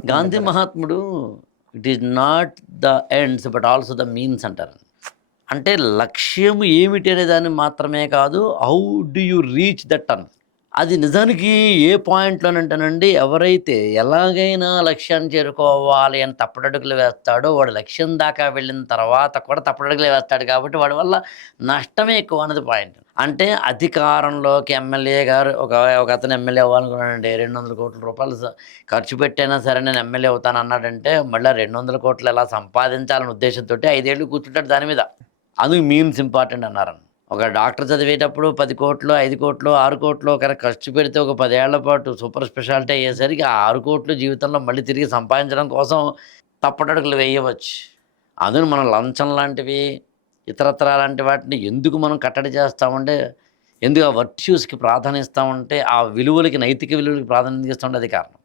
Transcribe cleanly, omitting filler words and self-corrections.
దీని గాంధీ దగ్గర. మహాత్ముడు it is not the ends but also the means అంటారు. అంటే లక్ష్యం ఏమిటి అనే దాన్ని మాత్రమే కాదు, how do you reach that అని. అది నిజానికి ఏ పాయింట్లోనంటేనండి, ఎవరైతే ఎలాగైనా లక్ష్యాన్ని చేరుకోవాలి అని తప్పటడుగులు వేస్తాడో, వాడు లక్ష్యం దాకా వెళ్ళిన తర్వాత కూడా తప్పటడుగులే వేస్తాడు. కాబట్టి వాడి వల్ల నష్టమే ఎక్కువ అన్నది పాయింట్. అంటే అధికారంలోకి ఎమ్మెల్యే గారు ఒక అతను ఎమ్మెల్యే అవ్వాలనుకున్నాడండి. 200 కోట్ల రూపాయలు ఖర్చు పెట్టైనా సరే నేను ఎమ్మెల్యే అవుతాను అన్నాడంటే, మళ్ళీ 200 కోట్లు ఎలా సంపాదించాలనే ఉద్దేశంతో 5 ఏళ్ళు కూర్చుంటాడు దాని మీద. అందుకు మీన్స్ ఇంపార్టెంట్ అన్నారని. ఒక డాక్టర్ చదివేటప్పుడు 10 కోట్లు, 5 కోట్లు, 6 కోట్లు కనుక ఖర్చు పెడితే ఒక 10 ఏళ్ల పాటు సూపర్ స్పెషాలిటీ అయ్యేసరికి ఆ 6 కోట్లు జీవితంలో మళ్ళీ తిరిగి సంపాదించడం కోసం తప్పటడుగులు వేయవచ్చు. అందులో మనం లంచం లాంటివి, ఇతరత్రా లాంటి వాటిని ఎందుకు మనం కట్టడి చేస్తామంటే, ఎందుకు ఆ వర్చ్యూస్‌కి ప్రాధాన్యం ఇస్తామంటే, ఆ విలువలకి, నైతిక విలువలకి ప్రాధాన్యత ఇస్తామంటే అది కారణం.